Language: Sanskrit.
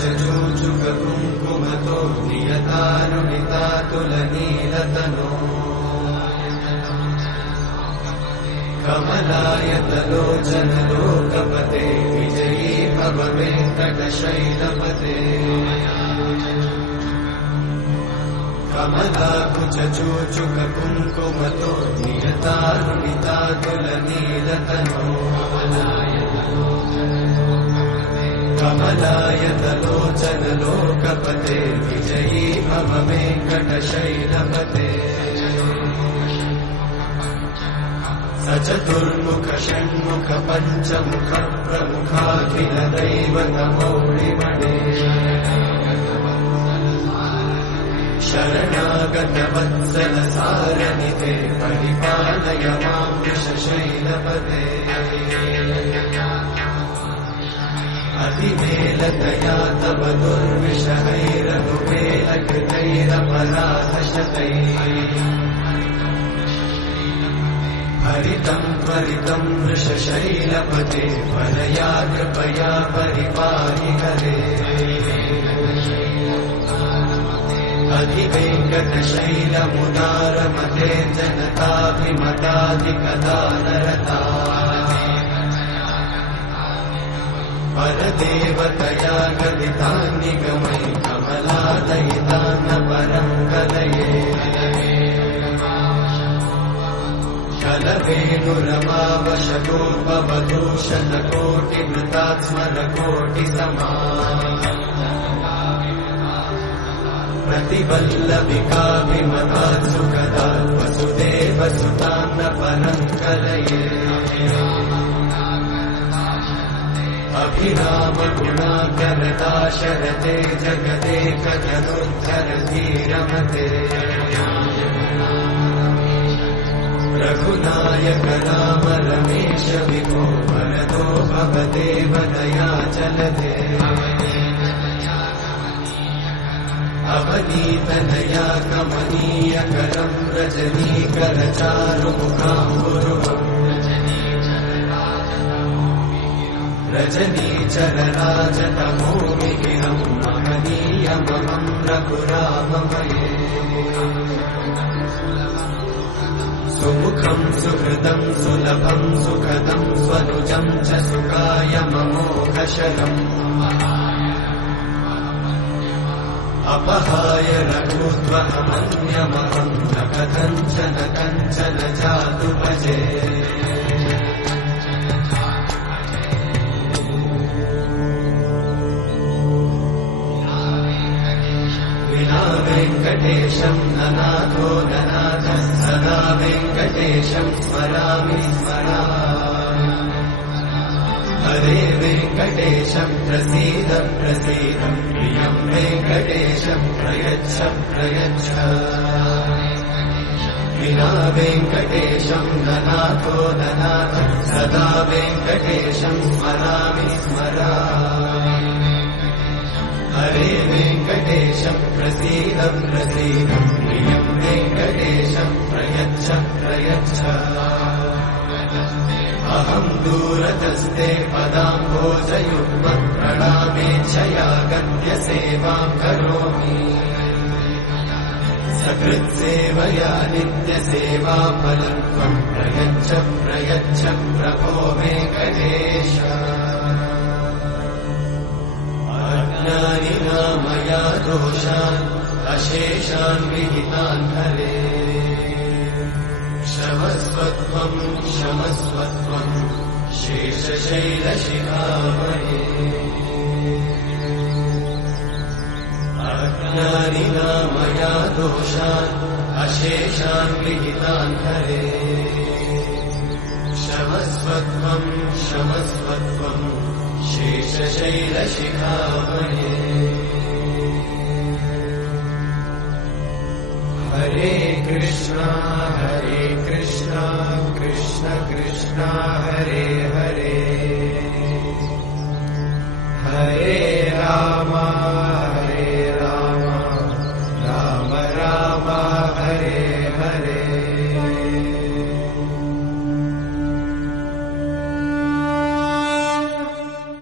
कुचूचुककुङ्कुमतो नियतानुनितातुलनीलतनो कमलायतलोचनलोकपते विजयी भव वेङ्कटशैलपते कमलाकुचूचुककुङ्कुमतो नियतानुनितातुलनीलतनो कमलायतलोचनलोकपते विजयी भव वेङ्कटशैलपते सचतुर्मुख षण्मुख पञ्चमुख प्रमुखाखिल दैवतमौलिमणे शरणागत वत्सल सारनिधे परिपालय मां वृषशैलपते अतिमेलतया तव दुर्विषहैरनुमेलकृतैरपराधशतैः हरितं त्वरितं वृषशैलपते वरया कृपया परिपाहि हरे अधिवेङ्कटशैलमुदारमते जनताभिमताधिकदानरता परदेवतया गदितान्निगमै कमलादयितान्न परं कलये कलवेणुरमावशतोपवधूशतकोटिमृतात्स्मरकोटिसमा प्रतिवल्लभिकाभिमतात् सुखदात् वसुदेवसुतान्न परं कलये अभिरामगुणाकरदाशरथे जगदेकजनुद्धरधीरमते रघुनायक राम रमेश विभो वरदो भवदेव दयाचलते अवनीतनया कमनीयकरं रजनीकरचारुमुखाम्बुरुहम् रजनीचरराजतमोमिगिरं महनीयमहं रघुराममये सुमुखं सुहृदं सुलभं सुखदं स्वनुजं च सुखायममोघशरम् अपहाय रघुत्वमन्यमहं न कथञ्चन जातु भजे विना वेङ्कटेशं ननाथो ननाथः सदा वेङ्कटेशं स्मरामि स्मरामि हरे वेङ्कटेशं प्रसीद प्रसीद प्रियं वेङ्कटेशं प्रयच्छ प्रयच्छ विना वेङ्कटेशं ननाथो ननाथः सदा वेङ्कटेशं स्मरामि स्मरामि हरे वेङ्कटेशं प्रसीद प्रसीद प्रियं वेङ्कटेशं प्रयच्छ प्रयच्छ अहं दूरतस्ते पदाम्भोजयुग्मं प्रणामेच्छया गद्य सेवां करोमि सकृत्सेवया नित्यसेवाफलं त्वं प्रयच्छ प्रयच्छ प्रभो वेङ्कटेश अज्ञानिना मया दोषान् अशेषान् विहितान् हरे क्षमस्वत्वं क्षमस्वत्वं शेषशैलशिखामणे अज्ञानिना मया दोषान् अशेषान् विहितान् हरे क्षमस्वत्वं क्षमस्वत्वं शेषशैलशिखामणे हरे कृष्णा कृष्ण कृष्णा हरे हरे हरे राम राम राम हरे हरे